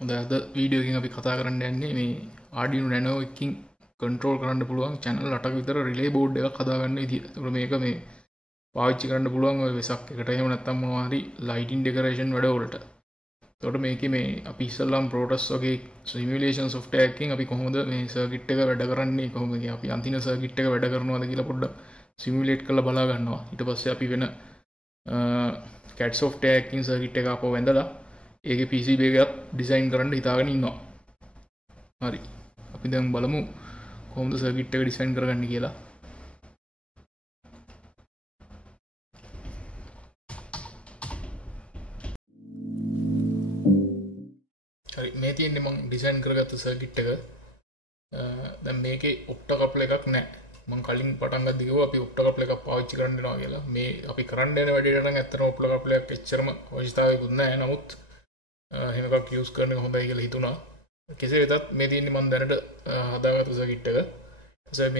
හොඳයි අද වීඩියෝ එකකින් අපි කතා කරන්න යන්නේ මේ Arduino Nano එකකින් කන්ට්‍රෝල් කරන්න පුළුවන් channel 8ක විතර රිලේ බෝඩ් එකක් හදාගන්න විදිහ. ඒකට මේක මේ පාවිච්චි කරන්න පුළුවන් ඔය වෙසක් එකට එහෙම නැත්නම් මොනවා හරි lighting decoration වැඩ වලට. ඒකට මේකේ මේ අපි ඉස්සල්ලාම Protos වගේ simulation software එකකින් අපි කොහොමද මේ circuit එක වැඩ කරන්නේ කොහොමද අපි අන්තිම circuit එක වැඩ කරනවද කියලා පොඩ්ඩක් simulate කරලා බලා ගන්නවා. ඊට පස්සේ අපි වෙන CAD software එකකින් circuit එක අපව වැඳලා ඒකේ PCB එකක් ඩිසයින් කරන්න හිතාගෙන ඉන්නවා. හරි. අපි දැන් බලමු කොහොමද සර්කිට් එක ඩිසයින් කරගන්නේ කියලා. හරි මේ තියෙන්නේ මම ඩිසයින් කරගත්ත සර්කිට් එක. දැන් මේකේ ඔක්ටා කප්ලර් එකක් නැහැ. මම කලින් පටන් ගත්ත දිගව අපි ඔක්ටා කප්ලර් එකක් පාවිච්චි කරන්න යනවා කියලා. මේ අපි කරන්න යන වැඩේට නම් ඇත්තටම ඔක්ටා කප්ලර් එකක් එච්චරම අවශ්‍යතාවයකුත් නැහැ. නමුත් එහෙම එකක් යූස් කරන එක හොඳයි කියලා හිතුණා. කෙසේ වෙතත් මේ තියෙන්නේ මම දැනට හදාගත්ත සර්කිට් එක. එතකොට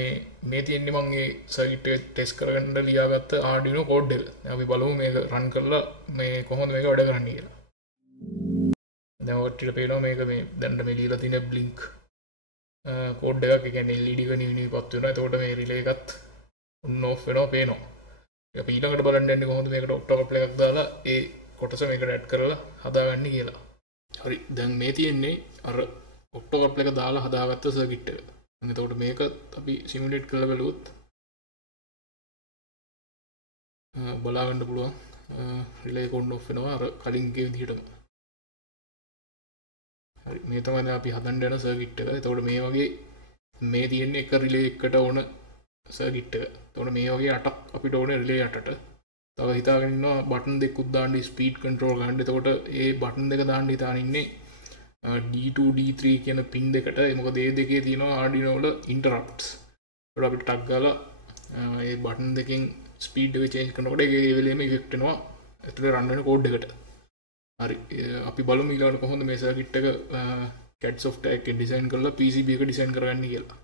මේ තියෙන්නේ මම මේ සර්කිට් එක ටෙස්ට් කරගන්න ලියාගත්ත Arduino කෝඩ් එක. දැන් අපි බලමු මේක රන් කරලා මේ කොහොමද මේක වැඩ කරන්නේ කියලා. දැන් ඔයාලට පේනවා මේක මේ දැනට මේ ලියලා තියෙන බ්ලින්ක් කෝඩ් එකක්. ඒ කියන්නේ LED එක නිවිපත් වෙනවා. එතකොට මේ රිලේ එකත් on off වෙනවා පේනවා. අපි ඊළඟට බලන්න යන්නේ කොහොමද මේකට ඔක්ටා කප්ලර් එකක් දාලා ඒ කොටස මේකට ඇඩ් කරලා හදාගන්නේ කියලා. හරි දැන් මේ තියෙන්නේ අර ඔක්ටා කප්ලර් එක දාලා හදාගත්ත සර්කිට් එක. එතකොට මේක අපි සිමුලේට් කරලා බලුවොත් බලා ගන්න පුළුවන් රිලේ එක on off වෙනවා අර කලින් ගිය විදිහටම. හරි මේ තමයි දැන් අපි හදන්න යන සර්කිට් එක. එතකොට මේ වගේ මේ තියෙන්නේ එක රිලේ එකකට ඕන සර්කිට් එක. එතකොට මේ වගේ 8ක් අපිට ඕනේ රිලේ 8ට. තව හිතාගෙන ඉන්නවා බටන් දෙකකුත් දාන්න ස්පීඩ් කන්ට්‍රෝල් ගන්න. එතකොට ඒ බටන් දෙක දාන්න හිතාගෙන ඉන්නේ D2 D3 කියන පින් දෙකට. මොකද මේ දෙකේ තියෙනවා Arduino වල ඉන්ටරප්ට්ස්. ඒකට අපිට ටක් ගාලා මේ බටන් දෙකෙන් ස්පීඩ් එක චේන්ජ් කරනකොට ඒකේ ඒ වෙලෙම ඉෆෙක්ට් වෙනවා ඇතුලේ රන් වෙන කෝඩ් එකට. හරි අපි බලමු ඊළඟට කොහොමද මේ සර්කිට් එක CAD software එකේ ඩිසයින් කරලා PCB එක ඩිසයින් කරගන්නේ කියලා.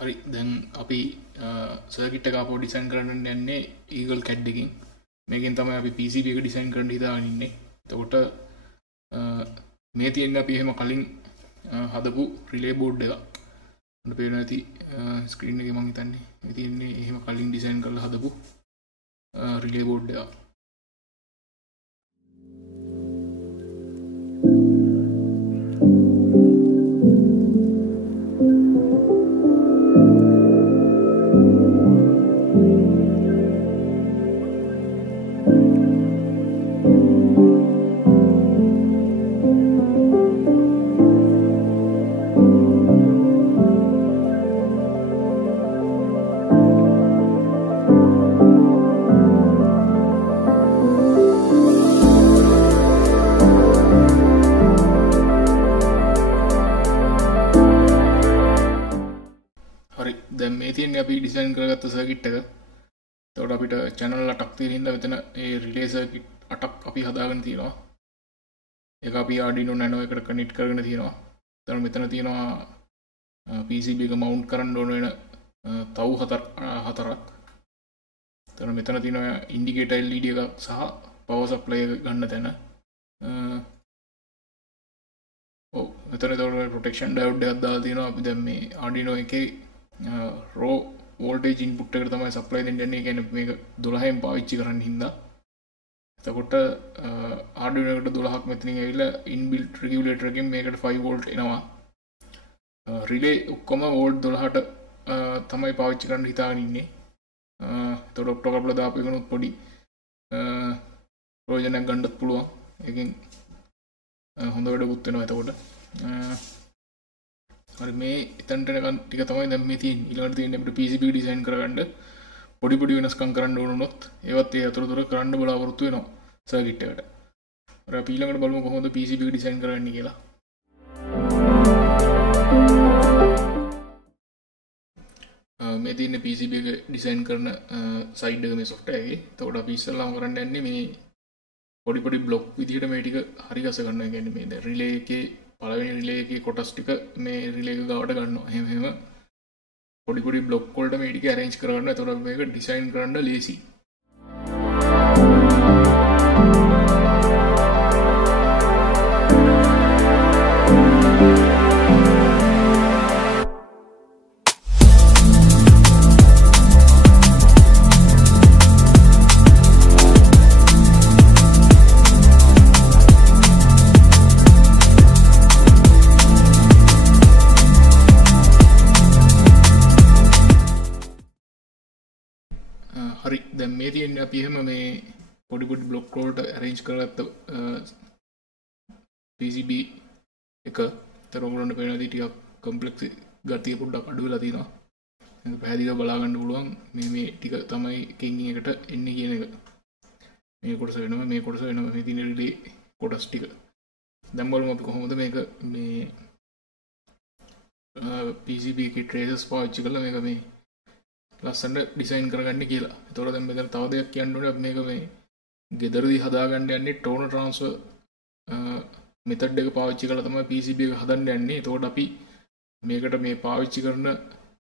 හරි දැන් අපි සර්කිට් එක අපෝ ඩිසයින් කරන්න යන්නේ Eagle CAD එකකින්. මේකෙන් තමයි අපි PCB එක ඩිසයින් කරන්න හිතාගෙන ඉන්නේ. එතකොට මේ තියෙන්නේ අපි එහෙම කලින් හදපු රිලේ බෝඩ් එකක්. අපිට පේනවා ඇති ස්ක්‍රීන් එකේ මම හිතන්නේ. මේ තියෙන්නේ එහෙම කලින් ඩිසයින් කරලා හදපු රිලේ බෝඩ් එකක්. දැන් මේ තියෙන්නේ අපි ඩිසයින් කරගත්ත සර්කිට් එක. එතකොට අපිට channel 8ක් තියෙන හින්දා මෙතන ඒ රිලේ සර්කිට් 8ක් අපි හදාගෙන තියෙනවා. ඒක අපි Arduino Nano එකට කනෙක්ට් කරගෙන තියෙනවා. එතන මෙතන තියෙනවා PCB එක මවුන්ට් කරන්න ඕන වෙන තවු හතරක්. එතන මෙතන තියෙනවා ඉන්ඩිකේටර් LED එකක් සහ පවර් සප්ලයි එක ගන්න තැන. ඔව් මෙතන ඒතකොට ප්‍රොටෙක්ෂන් ඩයෝඩ් එකක් දාලා තියෙනවා. අපි දැන් මේ Arduino එකේ raw voltage input එකට තමයි supply දෙන්න යන්නේ. ඒ කියන්නේ මේක 12න් පාවිච්චි කරන්න හින්දා. එතකොට Arduino එකට 12ක් මෙතනින් ඇවිල්ලා inbuilt regulator එකෙන් මේකට 5 volt එනවා. relay ඔක්කොම volt 12ට තමයි පාවිච්චි කරන්න හිතාගෙන ඉන්නේ. එතකොට ඔක්ටෝ කප්ලර් දාපු එකනොත් පොඩි ප්‍රයෝජනයක් ගන්නත් පුළුවන්. ඒකෙන් හොඳ වැඩකුත් වෙනවා එතකොට. හරි මේ එතනට යනකන් ටික තමයි දැන් මේ තියෙන්නේ. ඊළඟට තියෙන්නේ අපිට PCB ඩිසයින් කරගන්න පොඩි වෙනස්කම් කරන්න ඕන වුණොත් ඒවත් ඒ අතරතුර කරන්න බලාපොරොත්තු වෙනවා සර්කිට් එකට. හරි අපි ඊළඟට බලමු කොහොමද PCB ඩිසයින් කරන්නේ කියලා. මේ තියෙන්නේ PCB එක ඩිසයින් කරන සයිඩ් එක මේ software එකේ. එතකොට අපි ඉස්සෙල්ලාම කරන්න යන්නේ මේ පොඩි බ්ලොක් විදිහට මේ ටික හරි ගස ගන්න. ඒ කියන්නේ මේ දැන් රිලේ එකේ පළවෙනි රිලේ එකේ කොටස් ටික මේ රිලේ එක ගාවට ගන්නවා. එහෙම පොඩි බ්ලොක් වලට මේ ටික arrange කරගන්න. එතකොට මේක ඩිසයින් කරන්න ලේසි. මේ තියෙන්නේ අපි එහෙම මේ පොඩි පොඩි බ්ලොක් වලට arrange කරගත්ත PCB එක. ඒතර ඔයගොල්ලන්ට පේනවා ටිකක් complex ගතිය පොඩ්ඩක් අඩු වෙලා තියෙනවා. ඒක පැහැදිලිව බලා ගන්න පුළුවන් මේ ටික තමයි එකින් එකට එන්නේ කියන එක. මේ කොටස වෙනවා මේ කොටස වෙනවා මේ තියෙන රිලේ කොටස් ටික. දැන් බලමු අපි කොහොමද මේක මේ PCB එකේ traces පාවිච්චි කරලා මේක මේ ලස්සනට ඩිසයින් කරගන්න කියලා. ඒතකොට දැන් මෙතන තව දෙයක් කියන්න ඕනේ අපි මේක මේ ගෙදරදී හදාගන්න යන්නේ ටෝනර් ට්‍රාන්ස්ෆර් මෙතඩ් එක පාවිච්චි කරලා තමයි PCB එක හදන්න යන්නේ. ඒතකොට අපි මේකට මේ පාවිච්චි කරන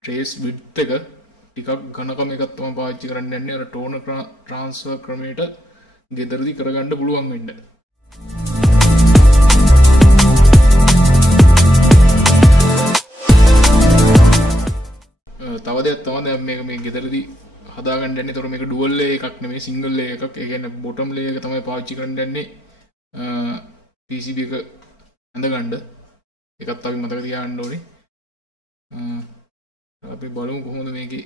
trace width එක ටිකක් ඝනකම එකක් තමයි පාවිච්චි කරන්න යන්නේ. අර ටෝනර් ට්‍රාන්ස්ෆර් ක්‍රමයට ගෙදරදී කරගන්න පුළුවන් වෙන්න. තව දෙයක් තමයි දැන් මේක මේ ගෙදරදී හදාගන්න යන්නේ. ඒතකොට මේක ඩුවල් ලේයර් එකක් නෙමෙයි සිංගල් ලේයර් එකක්. ඒ කියන්නේ බොටම් ලේයර් එක තමයි පාවිච්චි කරන්න යන්නේ PCB එක ඇඳගන්න. ඒකත් අපි මතක තියාගන්න ඕනේ. අපි බලමු කොහොමද මේකේ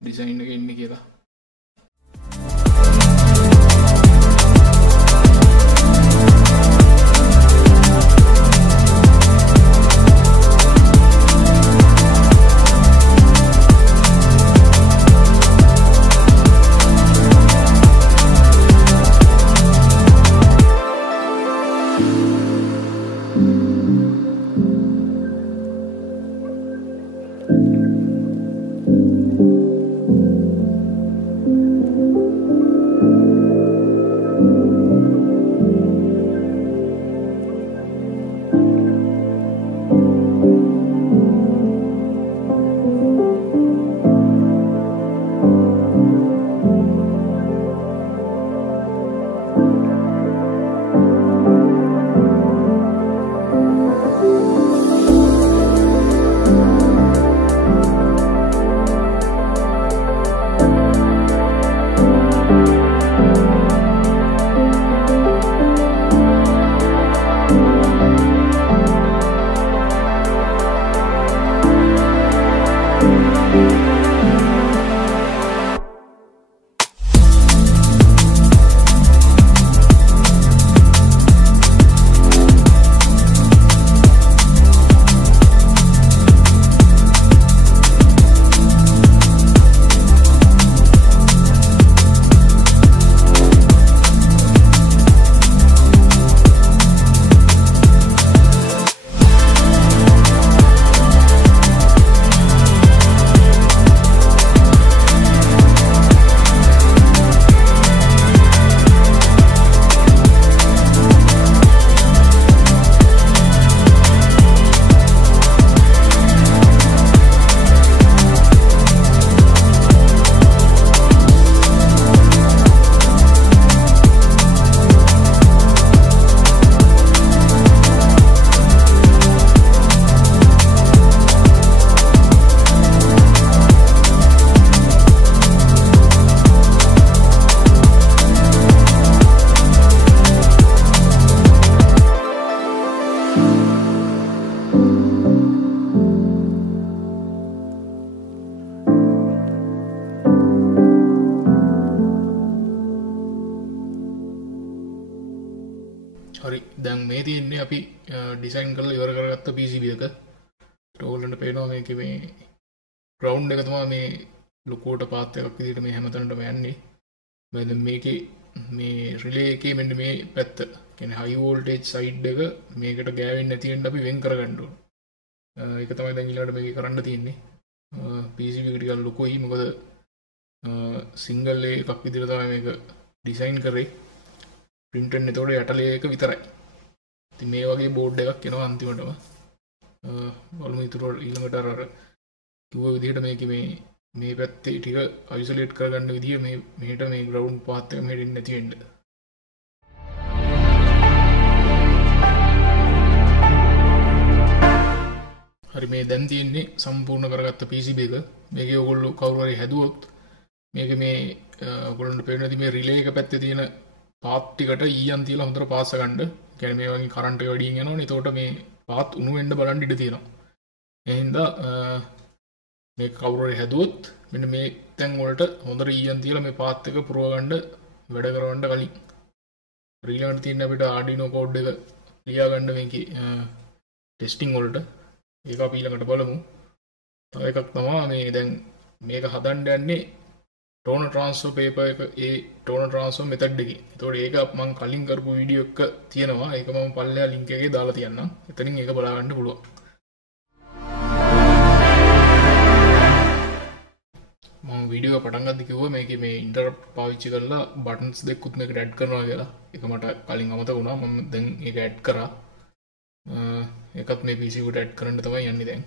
ඩිසයින් එක එන්නේ කියලා. හරි දැන් මේ තියෙන්නේ අපි ඩිසයින් කරලා ඉවර කරගත්ත PCB එක. ඔයගොල්ලන්ට පේනවා මේකේ මේ ග්‍රවුන්ඩ් එක තමයි මේ ලොකුවට පාත් එකක් විදිහට මේ හැමතැනටම යන්නේ. දැන් මේකේ මේ රිලේ එකේ මෙන්න මේ පැත්ත කියන්නේ හයි වෝල්ටේජ් සයිඩ් එක මේකට ගෑවෙන්නේ නැති වෙන්න අපි වෙන් කරගන්න ඕන. ඒක තමයි දැන් ඊළඟට මේක කරන්න තියෙන්නේ. PCB එක ටිකක් ලොකුයි මොකද සිංගල් එකක් විදිහට තමයි මේක ඩිසයින් කරේ. printer එකේ තෝරේ යටලේ එක විතරයි. ඉතින් මේ වගේ බෝඩ් එකක් එනවා අන්තිමටම. බලමු ඊටර ඊළඟට අර කිව්ව විදිහට මේකේ මේ පැත්තේ ටික අයිසොලේට් කරගන්න විදිය මෙහෙට මේ ග්‍රවුන්ඩ් පාත් එක මෙහෙට නැති වෙන්න. හරි මේ දැන් තියෙන්නේ සම්පූර්ණ කරගත්ත PCB එක. මේකේ ඔයගොල්ලෝ කවුරු හරි හැදුවොත් මේක මේ ඔයගොල්ලන්ට පේනදී මේ රිලේ එක පැත්තේ තියෙන පාත් ටිකට ඊයන් තියලා හොඳට පාස ගන්න. කියන්නේ මේ වගේ කරන්ට් එක වැඩියෙන් යනවනේ. එතකොට මේ පාත් උණු වෙන්න බලන් ඉඩ තියෙනවා. එහෙනම් මේ කවුරු හරි හැදුවොත් මෙන්න මේ තැන් වලට හොඳට ඊයන් තියලා මේ පාත් එක පුරව ගන්න වැඩ කරවන්න කලින් ඊළඟට තියෙන අපිට Arduino code එක ලියා ගන්න මේකේ ටෙස්ටිං වලට ඒක අපි ඊළඟට බලමු. තව එකක් තමයි මේ දැන් මේක හදන්න යන්නේ ටෝනර් ට්‍රාන්ස්ෆර් පේපර් එක ඒ ටෝනර් ට්‍රාන්ස්ෆර් මෙතඩ් එකේ. ඒතකොට ඒක මම කලින් කරපු වීඩියෝ එක තියෙනවා. ඒක මම පල්ලෙහා ලින්ක් එකේ දාලා තියන්නම්. එතනින් ඒක බලා ගන්න පුළුවන්. මම වීඩියෝ එක පටන් ගද්දි කිව්වා මේකේ මේ ඉන්ටරප්ට් පාවිච්චි කරලා බටන්ස් දෙකකුත් මේකට ඇඩ් කරනවා කියලා. ඒක මට කලින් අමතක වුණා. මම දැන් ඒක ඇඩ් කරා. ඒකත් මේ PC එකට ඇඩ් කරන්න තමයි යන්නේ දැන්.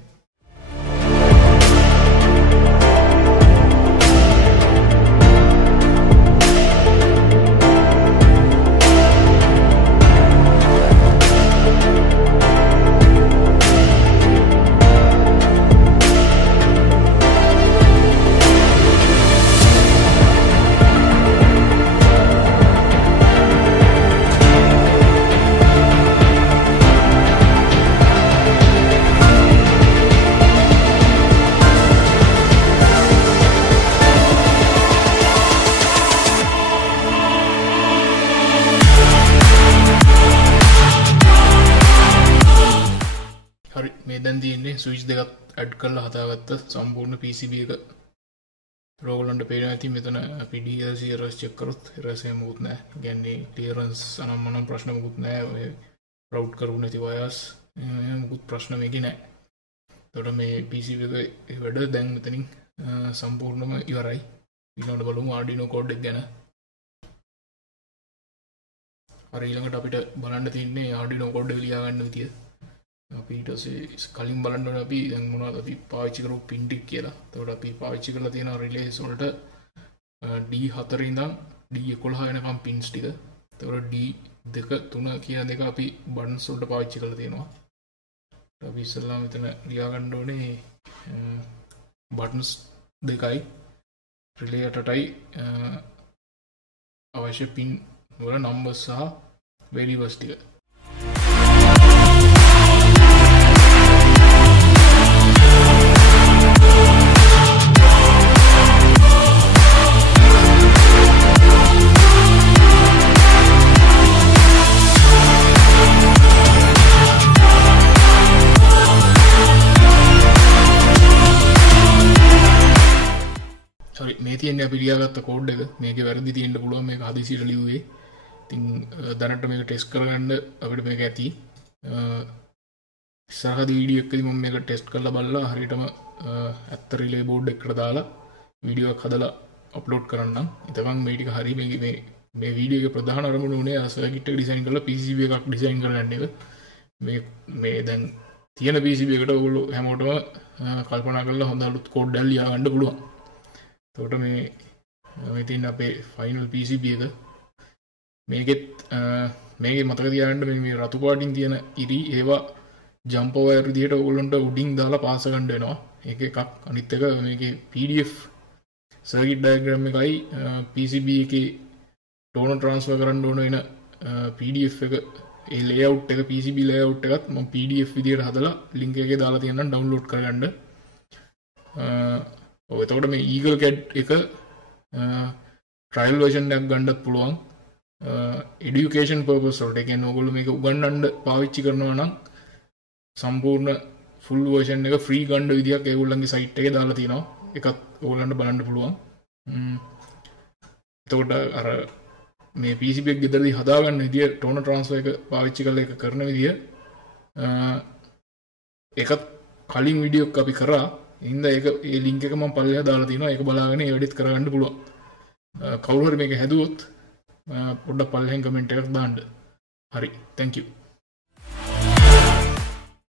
දැන් තියෙන්නේ ස්විච් දෙකක් ඇඩ් කරලා හදාගත්ත සම්පූර්ණ PCB එක. ඔයගොල්ලන්ට පේනවා ඇති මෙතන අපි DLC errors check කරොත් errors එහෙම මොකුත් නැහැ. ඒ කියන්නේ clearance අනම්මනම් ප්‍රශ්න මොකුත් නැහැ. ඔය route කරුව නැති wires එහෙම මොකුත් ප්‍රශ්න මේකේ නැහැ. එතකොට මේ PCB එකේ වැඩ දැන් මෙතනින් සම්පූර්ණම ඉවරයි. ඊළඟට බලමු Arduino code එක ගැන. හරි ඊළඟට අපිට බලන්න තියෙන්නේ Arduino code එක ලියා ගන්න විදිය. අපි ඊට පස්සේ කලින් බලන්න ඕනේ අපි දැන් මොනවද අපි පාවිච්චි කරපු පින් ටික කියලා. එතකොට අපි පාවිච්චි කරලා තියෙන රිලේස් වලට D4 ඉඳන් D11 වෙනකම් පින්ස් ටික. එතකොට D2 3 කියන දෙක අපි බටන්ස් වලට පාවිච්චි කරලා තියෙනවා. අපි ඉස්සෙල්ලා මෙතන ලියා ගන්න ඕනේ බටන්ස් දෙකයි රිලේ යටටයි අවශ්‍ය පින් වල නම්බර්ස් සහ වේරියබල්ස් ටික. මේ තියෙන්නේ අපි ලියාගත්ත කෝඩ් එක. මේකේ වැරදි තියෙන්න පුළුවන්. මේක හදිසියට ලිව්වේ. ඉතින් දැනට මේක ටෙස්ට් කරගන්න අපිට මේක ඇති. ඉස්සරහදී වීඩියෝ එකකදී මම මේක ටෙස්ට් කරලා බලලා හරියටම ඇත්ත රිලේ බෝඩ් එකකට දාලා වීඩියෝ එකක් හදලා අප්ලෝඩ් කරන්නම්. එතකන් මේ ටික හරිය මේ වීඩියෝ එකේ ප්‍රධාන අරමුණ උනේ සර්කිට් එක ඩිසයින් කරලා PCB එකක් ඩිසයින් කරගන්න එක. මේ දැන් තියෙන PCB එකට ඔයගොල්ලෝ හැමෝටම කල්පනා කරලා හොඳ අලුත් කෝඩ් එකක් ලියා ගන්න පුළුවන්. එතකොට මේ තියෙන අපේ ෆයිනල් PCB එක. මේකෙත් මේකේ මතක තියාගන්න මේ රතු පාටින් තියෙන ඉරි ඒවා ජම්ප් වයර් විදිහට ඔයගොල්ලන්ට උඩින් දාලා පාස ගන්න වෙනවා. ඒක එකක්. අනිත් එක මේකේ PDF සර්කිට් ඩයග්‍රෑම් එකයි PCB එකේ ටෝනර් ට්‍රාන්ස්ෆර් කරන්න ඕන වෙන PDF එක ඒ ලේඅවුට් එක PCB ලේඅවුට් එකත් මම PDF විදිහට හදලා ලින්ක් එකේ දාලා තියෙනවා ඩවුන්ලෝඩ් කරගන්න. එතකොට මේ Eagle CAD එක ට්‍රයිල් වර්ෂන් එකක් ගන්නත් පුළුවන් এডুকেෂන් පර්පස් වලට. ඒ කියන්නේ ඔයගොල්ලෝ මේක උගන්වන්න පාවිච්චි කරනවා නම් සම්පූර්ණ ෆුල් වර්ෂන් එක ෆ්‍රී ගන්න විදියක් ඒගොල්ලන්ගේ සයිට් එකේ දාලා තියෙනවා. ඒකත් ඕගොල්ලන්ට බලන්න පුළුවන්. එතකොට අර මේ PCB එක ගෙදරදී හදාගන්න විදිය ටෝනර් ට්‍රාන්ස්ෆර් එක පාවිච්චි කරලා ඒක කරන විදිය ඒකත් කලින් වීඩියෝ එකක් අපි කරා. ඉතින් ඒක ඒ ලින්ක් එක මම පල්ලෙහා දාලා තිනවා. ඒක බලාගෙන ඒ වැඩිත් කරගන්න පුළුවන්. කවුරු හරි මේක හැදුවොත් පොඩ්ඩක් පල්ලෙහෙන් කමෙන්ට් එකක් දාන්න. හරි. thank you.